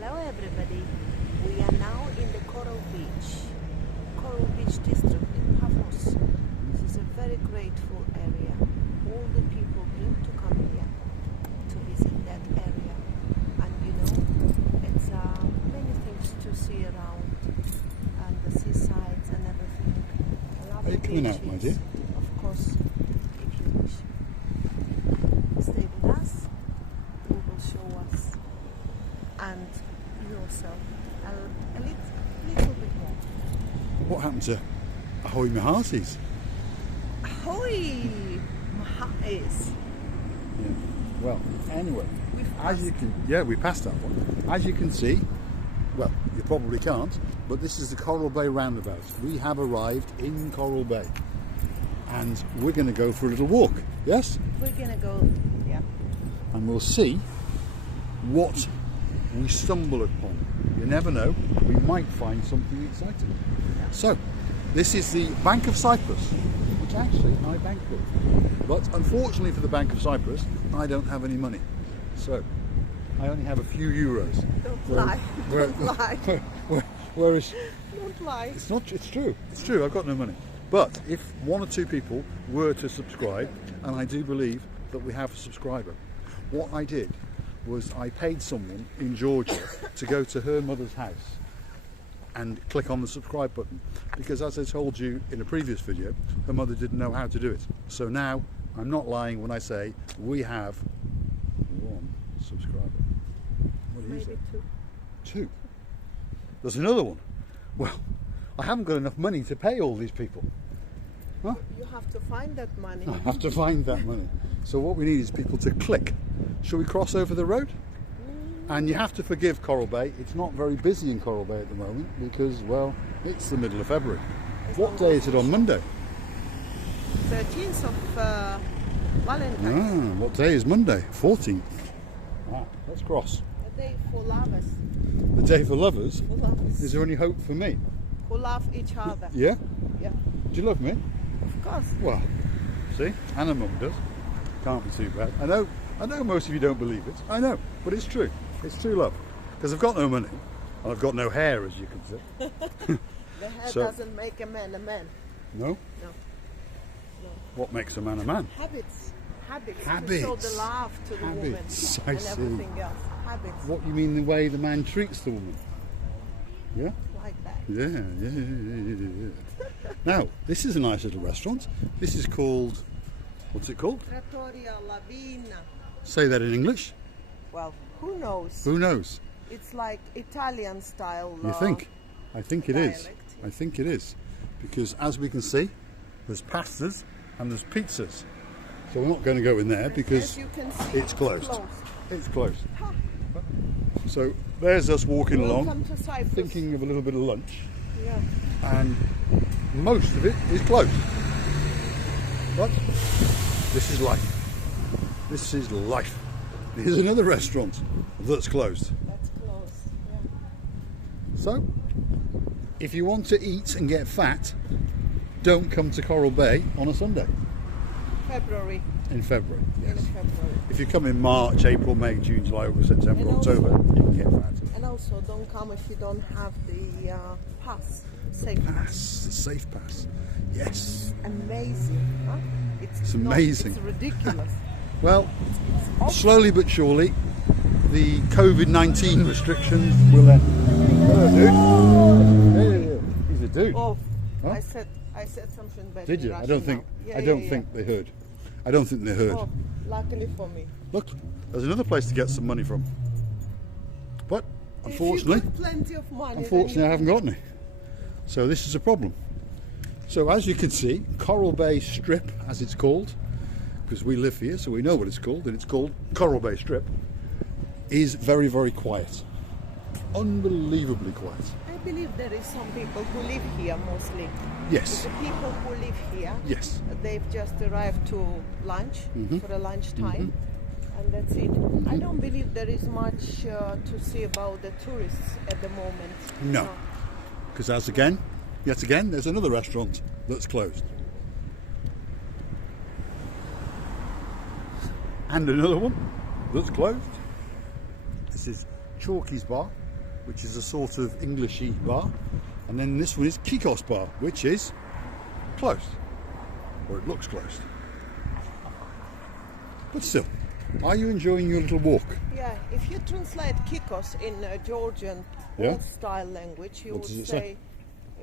Hello everybody, we are now in the Coral Beach district in Paphos. This is a very grateful area. All the people dream to come here to visit that area, and you know, it's many things to see around, and the seasides and everything. Are you coming out, my dear? Of course, if you wish. Stay with us, we will show us and yourself a little bit more. What happened to Ahoy Mahatis? Ahoy! Mahatis! Yeah. Well, anyway, we passed that one. As you can see, well, you probably can't, but this is the Coral Bay roundabout. We have arrived in Coral Bay, and we're going to go for a little walk. Yes? We're going to go, yeah. And we'll see what we stumble upon. You never know, we might find something exciting. Yeah. So, this is the Bank of Cyprus, which actually I bank with. But unfortunately for the Bank of Cyprus, I don't have any money. So, I only have a few euros. Don't lie. Don't lie. Whereas, don't lie. It's true, I've got no money. But if one or two people were to subscribe, and I do believe that we have a subscriber, what I did was I paid someone in Georgia to go to her mother's house and click on the subscribe button, because as I told you in a previous video, her mother didn't know how to do it. So now I'm not lying when I say we have one subscriber. What do you say? Maybe Two. There's another one. Well, I haven't got enough money to pay all these people. Huh? You have to find that money. I have to find that money. So what we need is people to click. Shall we cross over the road? And you have to forgive Coral Bay. It's not very busy in Coral Bay at the moment because, well, it's the middle of February. What day is it on Monday? 13th of Valentine's. What day is Monday? 14th. Ah, let's cross. A day for lovers. The day for lovers? For lovers. Is there any hope for me? Who love each other. Yeah? Yeah. Do you love me? Of course. Well, see, Anna Mum does. Can't be too bad. I know most of you don't believe it. I know, but it's true. It's true love. Because I've got no money, and I've got no hair, as you can see. The hair So- doesn't make a man a man. No? No. What makes a man a man? Habits. Habits. To Habits. show the love to the Habits, woman. I And see. everything else. Habits. What you mean the way the man treats the woman? Yeah? Like that. Yeah. Now, this is a nice little restaurant. This is called, what's it called? Trattoria Lavina. Say that in English. Well, who knows? Who knows? It's like Italian style. You think? I think it is. dialect. I think it is. Because as we can see, there's pastas and there's pizzas. So we're not going to go in there because As you can see, it's closed. closed. It's closed. Ha. So there's us walking Welcome along, to Cyprus. thinking of a little bit of lunch, Yeah. and most of it is closed. But this is life. This is life. Here's another restaurant that's closed. That's close. Yeah. So, if you want to eat and get fat, don't come to Coral Bay on a Sunday February. in February. In Yes. February. If you come in March, April, May, June, July, August, September, And also- October, you can get fat. And also, don't come if you don't have the pass. Safe Pass, the safe pass. Yes. Amazing. Huh? It's amazing. It's ridiculous. Well, It's awesome. slowly but surely, the COVID-19 restrictions will end. Hello, dude. Yeah. He's a dude. Oh, Huh? I said something bad. Did in you? I Russian don't think. now. Yeah, I don't yeah, think they heard. I don't think they heard. Oh, luckily for me. Look, there's another place to get some money from. But unfortunately, if you got plenty of money, unfortunately, I haven't got any. So this is a problem. So as you can see, Coral Bay Srip, as it's called, because we live here, so we know what it's called, and it's called Coral Bay Srip, is very, very quiet. Unbelievably quiet. I believe there is some people who live here mostly. Yes. The people who live here, Yes. they've just arrived to lunch for a lunch time, and that's it. I don't believe there is much to see about the tourists at the moment. No. Because yet again, there's another restaurant that's closed. And another one that's closed. This is Chalky's Bar. which is a sort of Englishy bar, and then this one is Kikos Bar, which is closed, or it looks closed. But still, are you enjoying your little walk? Yeah, if you translate Kikos in Georgian old-style language, you What would does it say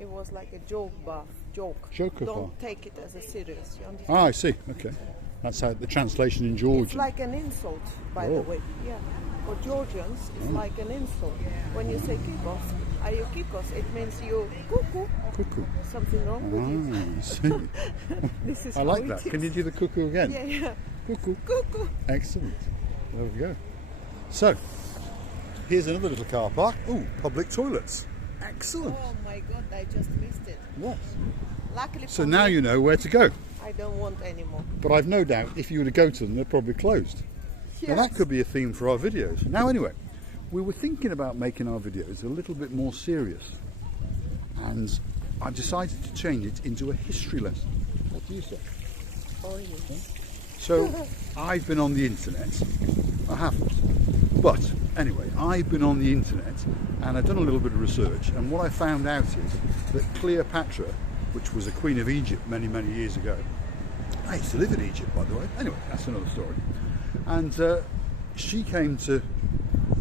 it was like a joke bar. Joke. Joke bar. Don't take it as a serious. You understand? Ah, I see. Okay, that's how the translation in Georgian. It's like an insult, by the way. Yeah. For Georgians, it's like an insult. When you say Kikos, are you Kikos? It means you cuckoo. Cuckoo. Something wrong with Ah, I see. This is I how like it that. is. Can you do the cuckoo again? Yeah, yeah. Cuckoo. Cuckoo. Excellent. There we go. So, here's another little car park. Ooh, public toilets. Excellent. Oh my God, I just missed it. Yes. Luckily So for now me, you know where to go. I don't want any more. But I've no doubt if you were to go to them, they're probably closed. Yes. Now that could be a theme for our videos. Now anyway, we were thinking about making our videos a little bit more serious. And I've decided to change it into a history lesson. What do you say? Oh, yes. So, I've been on the internet. I haven't. But, anyway, I've been on the internet and I've done a little bit of research, and what I found out is that Cleopatra, which was a queen of Egypt many, many years ago, I used to live in Egypt, by the way. Anyway, that's another story. And she came to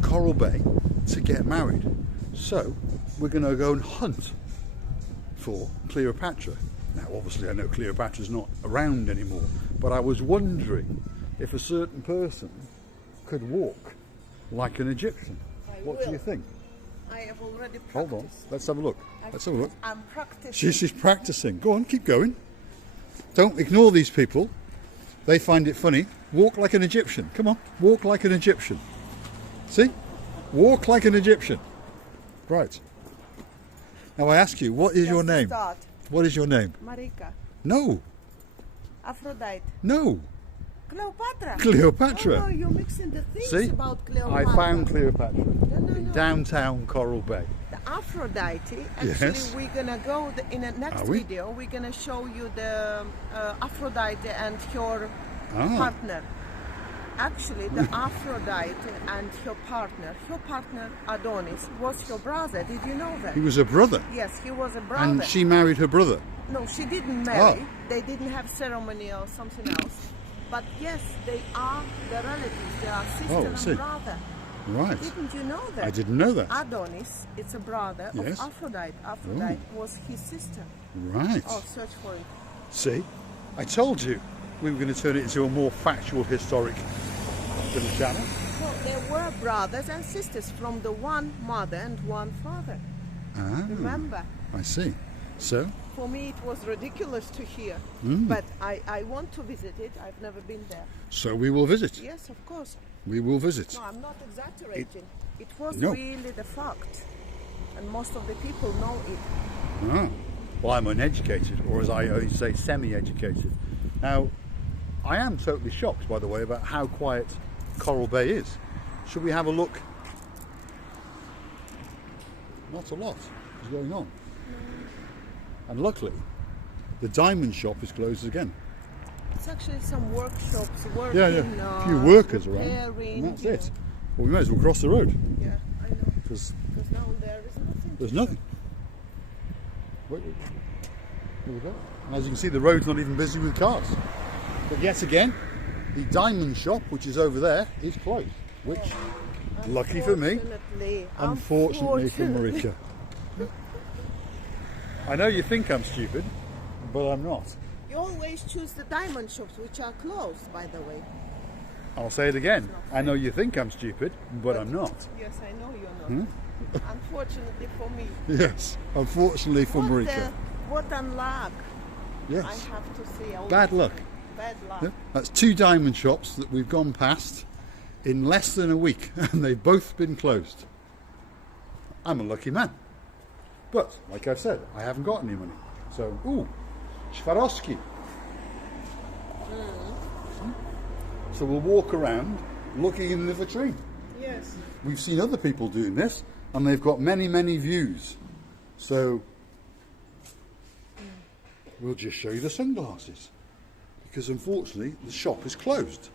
Coral Bay to get married. So, we're going to go and hunt for Cleopatra. Now, obviously, I know Cleopatra's not around anymore, but I was wondering if a certain person could walk like an Egyptian. What do you think? I have already practiced. Hold on, let's have a look. Let's have a look. I'm practicing. She's practicing. Go on, keep going. Don't ignore these people. They find it funny. Walk like an Egyptian. Come on, walk like an Egyptian. See? Walk like an Egyptian. Right. Now I ask you, what is your Just to name? start. What is your name? Marika. No. Aphrodite. No. Cleopatra. Cleopatra. Oh, no, you're mixing the things See? about Cleopatra. I found Cleopatra no. in downtown Coral Bay. The Aphrodite. Actually, Yes. we're gonna go in the next Are we? video. We're gonna show you the Aphrodite and her Ah. partner. Actually, the Aphrodite and her partner Adonis, was her brother. Did you know that? He was a brother, Yes, he was a brother. and she married her brother. No, she didn't marry. Oh. They didn't have ceremony or something else. But yes, they are the relatives. They are sister Oh, I and see. brother. Right. Didn't you know that? I didn't know that. Adonis, it's a brother Yes. of Aphrodite. Aphrodite was his sister. Right. Oh, search for it. See, I told you we were going to turn it into a more factual, historic little channel. Well, they were brothers and sisters from the one mother and one father. Ah, Remember? I see. So, For me, it was ridiculous to hear. Mm. But I want to visit it. I've never been there. so we will visit. Yes, of course. We will visit. No, I'm not exaggerating. It was No. really the fact. And most of the people know it. Ah. Well, I'm uneducated, or as I always say, semi-educated. Now, I am totally shocked, by the way, about how quiet Coral Bay is. Should we have a look? Not a lot is going on. And luckily, the diamond shop is closed again. It's actually some workshops working. Yeah. A few workers around. repairing, And that's you it. know. Well, we may as well cross the road, Yeah, I know. because Because now there is nothing. there's nothing. Wait. Here we go. And as you can see, the road's not even busy with cars. But yet again, the diamond shop, which is over there, is closed. Which, lucky for me, unfortunately for Marika. I know you think I'm stupid, but I'm not. You always choose the diamond shops, which are closed, by the way. I'll say it again. I know you think I'm stupid, but I'm not. Yes, I know you're not. Unfortunately for me. Yes, unfortunately for Marika. What unluck. Yes. I have to say. Bad luck. Bad luck. Yeah, that's 2 diamond shops that we've gone past in less than a week, and they've both been closed. I'm a lucky man. But, like I've said, I haven't got any money. So, ooh, Swarovski. So we'll walk around looking in the vitrine. Yes. We've seen other people doing this, and they've got many, many views. So, we'll just show you the sunglasses. Because unfortunately, the shop is closed.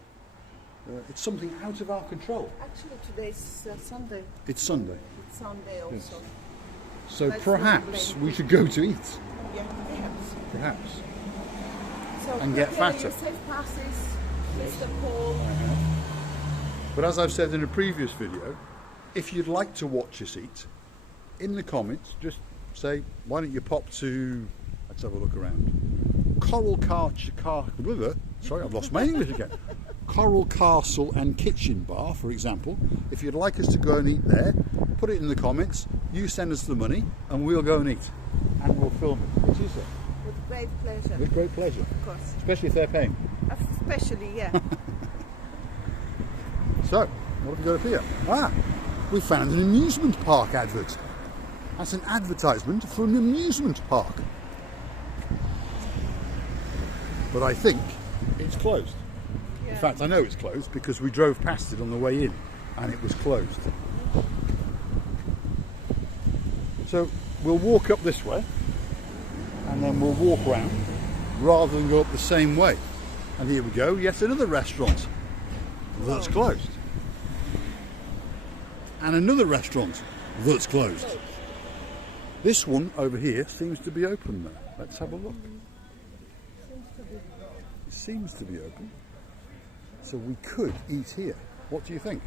It's something out of our control. Actually, today's Sunday. It's Sunday. Sunday also. So Let's perhaps not we should go to eat. Yeah, perhaps. Perhaps. So And get prepare fatter. your safe passes, Mr. Paul. But as I've said in a previous video, if you'd like to watch us eat, in the comments, just say, why don't you pop to, let's have a look around, sorry, I've lost my English again. Coral Castle and Kitchen Bar, for example. If you'd like us to go and eat there, put it in the comments, you send us the money, and we'll go and eat. And we'll film it. What do you say? With great pleasure. With great pleasure. Of course. Especially if they're paying. Especially, yeah. So, what have we got up here? Ah, we found an amusement park advert. That's an advertisement for an amusement park. But I think it's closed. Yeah. In fact, I know it's closed because we drove past it on the way in and it was closed. So we'll walk up this way and then we'll walk round rather than go up the same way. And here we go, yet another restaurant that's closed. And another restaurant that's closed. This one over here seems to be open there. Let's have a look. It seems to be open. So we could eat here. What do you think?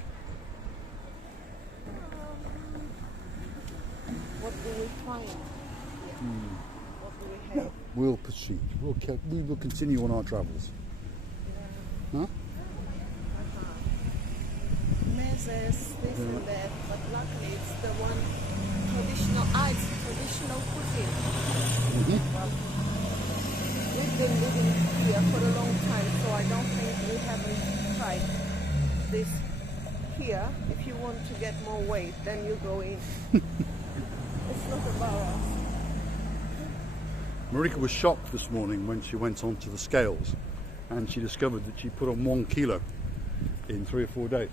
What do we find? What do we have? We'll proceed. We will continue on our travels. Huh? Mezes, this and that, but luckily it's the one traditional, it's traditional cuisine. Well, we've been living here for a long time, so I don't think we haven't tried this here. If you want to get more weight, then you go in. It's not about us. Marika was shocked this morning when she went onto the scales and she discovered that she put on 1 kilo in 3 or 4 days.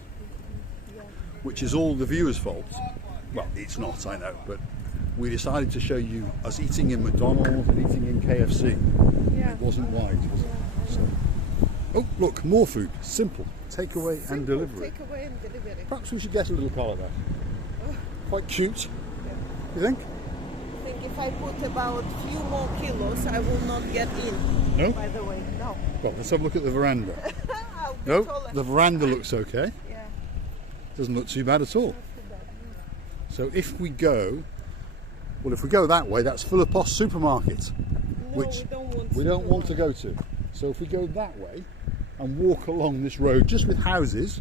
Yeah. Which is all the viewers' fault. Well, it's not, I know, but we decided to show you us eating in McDonald's and eating in KFC. Yeah. It wasn't wise, was it? So. Oh, look, more food. Simple. Takeaway and delivery. Takeaway and delivery. Perhaps we should get a little car like that. Quite cute. Yeah. You think? I think if I put about a few more kilos, I will not get in. No? By the way, no. Well, let's have a look at the veranda. I'll be No, taller. the veranda looks okay. Yeah. Doesn't look too bad at all. Not too bad, no. So if we go, well, if we go that way, that's Cleopatra supermarket, No, which we don't want to go to. So if we go that way and walk along this road just with houses,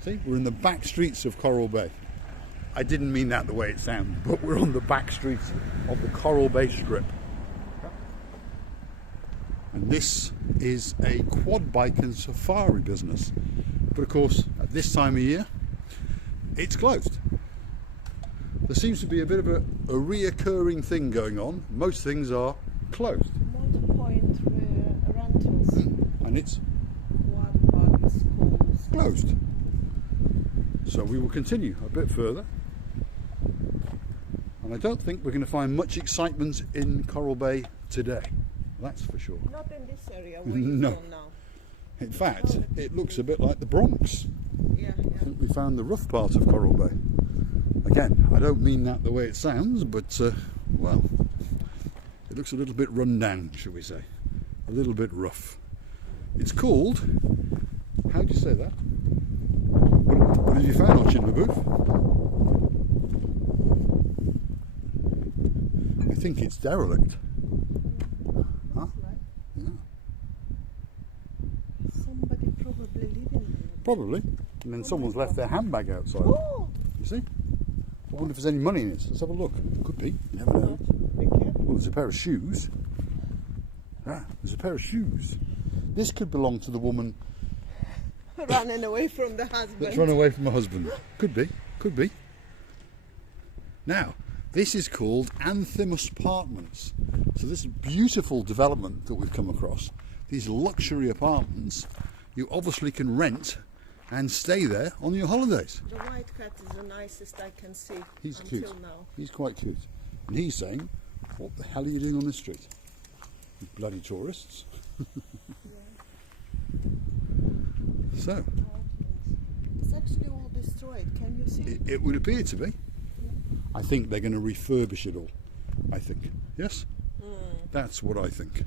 see, we're in the back streets of Coral Bay. I didn't mean that the way it sounds, but we're on the back streets of the Coral Bay Srip. And this is a quad bike and safari business. But of course, at this time of year, it's closed. There seems to be a bit of a reoccurring thing going on. Most things are closed. Multi-point rentals. And it's Quad bike schools. closed. So we will continue a bit further. And I don't think we're going to find much excitement in Coral Bay today. That's for sure. Not in this area where No. you go now. In fact, it looks a bit like the Bronx. Yeah, I think we found the rough part of Coral Bay. Again, I don't mean that the way it sounds, but, well, it looks a little bit run down, shall we say. A little bit rough. It's called, how do you say that? What have you found, Chin Booth? I think it's derelict. Huh? Yeah. Somebody probably living there. Probably. And then someone's left their handbag outside. Oh! You see? I wonder if there's any money in it. Let's have a look. Could be. You never know. Be careful. Well, there's a pair of shoes. Ah, there's a pair of shoes. This could belong to the woman Running away from the husband. that's run away from her husband. Could be. Could be. Now, this is called Anthemus Apartments. So this beautiful development that we've come across, these luxury apartments, you obviously can rent and stay there on your holidays. The white cat is the nicest I can see. He's until cute. now. He's quite cute. And he's saying, what the hell are you doing on this street? You bloody tourists. So, actually all destroyed. Can you see? It would appear to be. I think they're going to refurbish it all. I think. Yes? That's what I think.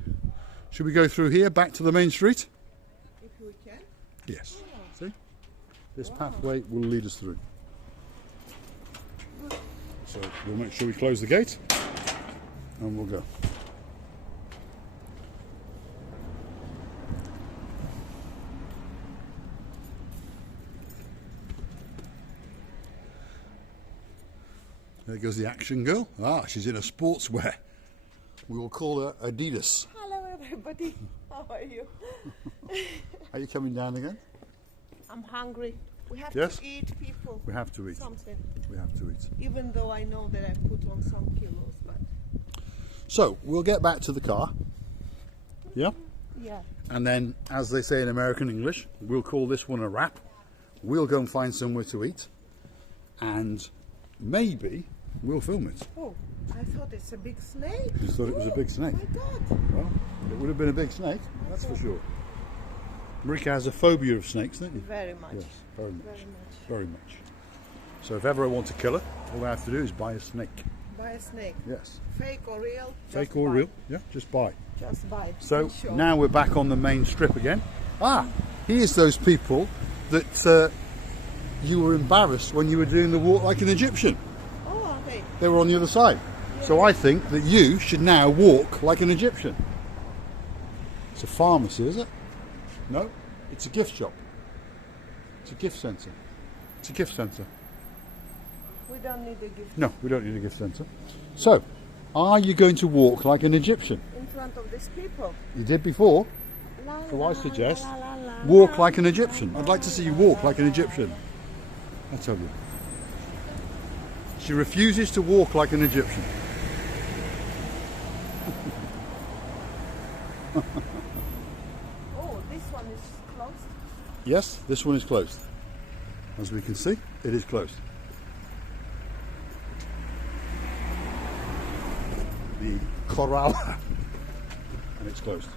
Should we go through here, back to the main street? If we can. Yes. See? This pathway will lead us through. So we'll make sure we close the gate and we'll go. There goes the action girl. Ah, she's in a sportswear. We will call her Adidas. Hello everybody. How are you? Are you coming down again? I'm hungry. We have Yes? to eat, people. We have to eat. Something. We have to eat. Even though I know that I put on some kilos, but So we'll get back to the car. Yeah? yeah. And then, as they say in American English, we'll call this one a wrap. We'll go and find somewhere to eat. And maybe we'll film it. Oh, I thought it's a big snake. You thought it was a big snake? Oh my God. Well, it would have been a big snake, that's for sure. Marika has a phobia of snakes, don't you? Very much. Yes, very much. Very much. Very much. So if ever I want to kill her, all I have to do is buy a snake. Buy a snake. Yes. Fake or real? Fake just or buy. real? Yeah, just buy. Just buy. So Be sure. now we're back on the main strip again. Ah, here's those people that you were embarrassed when you were doing the walk like an Egyptian. Oh, okay. They were on the other side. So I think that you should now walk like an Egyptian. It's a pharmacy, is it? No, it's a gift shop. It's a gift centre. It's a gift centre. We don't need a gift. No, we don't need a gift centre. So, are you going to walk like an Egyptian? In front of these people. You did before, La, so la, I suggest la, la, la, walk la. like an Egyptian. I'd like to see you walk like an Egyptian. I tell you. She refuses to walk like an Egyptian. Oh, this one is closed. Yes, this one is closed. As we can see, it is closed. The Coral, and it's closed.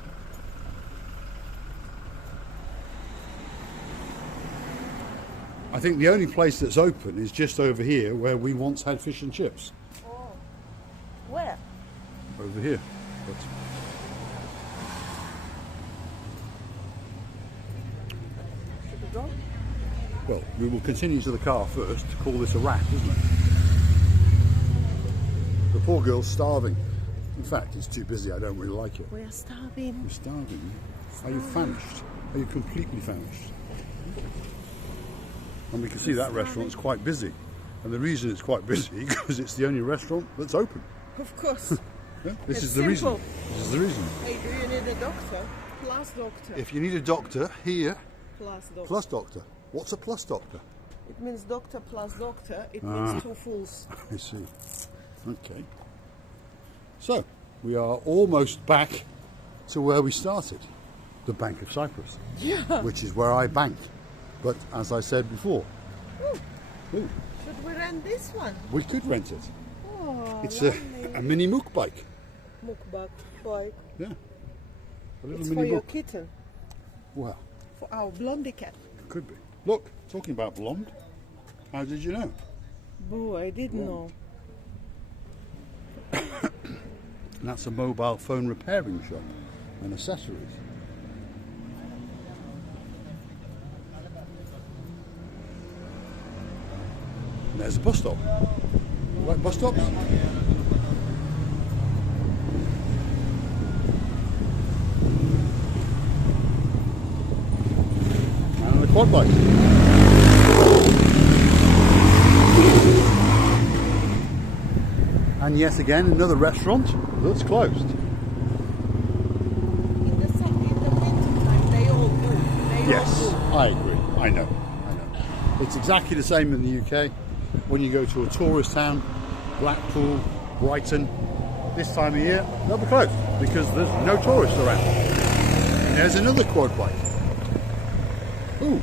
I think the only place that's open is just over here where we once had fish and chips. Oh. Where? Over here. But Should we go? well, we will continue to the car first to call this a wrap, isn't it? The poor girl's starving. In fact, it's too busy. I don't really like it. We are starving. You're starving. Are you famished? Are you completely famished? And we can see that restaurant's quite busy. And the reason it's quite busy because it's the only restaurant that's open. Of course. Yeah? This It's is the reason. simple. This is the reason. Hey, do you need a doctor? Plus doctor. If you need a doctor, here, Plus doctor. plus doctor. What's a plus doctor? It means doctor plus doctor. It means two fools. I see. Okay. So, we are almost back to where we started. The Bank of Cyprus. Yeah. Which is where I bank. But as I said before, ooh, Should we rent this one? we could rent it. Oh, It's lovely. a mini mook bike. Mukbang bike. Yeah. A little It's for mini your mook. kitten. Well, For our blondie cat. it could be. Look, talking about blonde, how did you know? Boo, I didn't know. And that's a mobile phone repairing shop and accessories. And there's a bus stop. You like bus stops? And a quad bike. And yet again, another restaurant that's closed. In the winter time, they all move. Yes, I agree. I know. It's exactly the same in the UK. When you go to a tourist town, Blackpool, Brighton, this time of year, they'll be closed because there's no tourists around. And there's another quad bike. Ooh,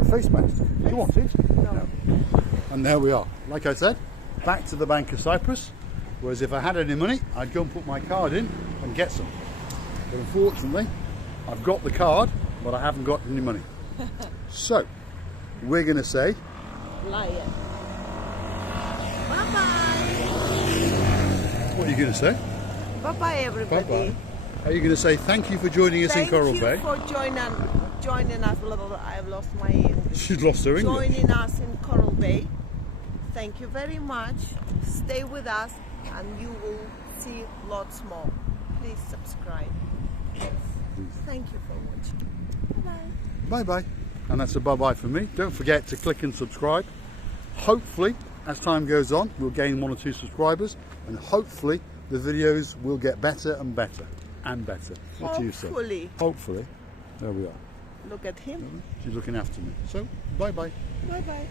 a face mask. Do you want it? No. And there we are. Like I said, back to the Bank of Cyprus. Whereas if I had any money, I'd go and put my card in and get some. But unfortunately, I've got the card, but I haven't got any money. So, we're going to say Lion. Bye-bye. what are you going to say? Bye-bye, everybody. Bye-bye. Are you going to say thank you for joining us in Coral Bay? Thank you for joining us. I've lost my English. She's lost her English. Joining us in Coral Bay. Thank you very much. Stay with us and you will see lots more. Please subscribe. Thank you for watching. Bye-bye. Bye-bye. And that's a bye-bye for me. Don't forget to click and subscribe. Hopefully, as time goes on, we'll gain 1 or 2 subscribers, and hopefully the videos will get better and better and better. What do you say? Hopefully. Hopefully. There we are. Look at him. She's looking after me. So, bye-bye. Bye-bye.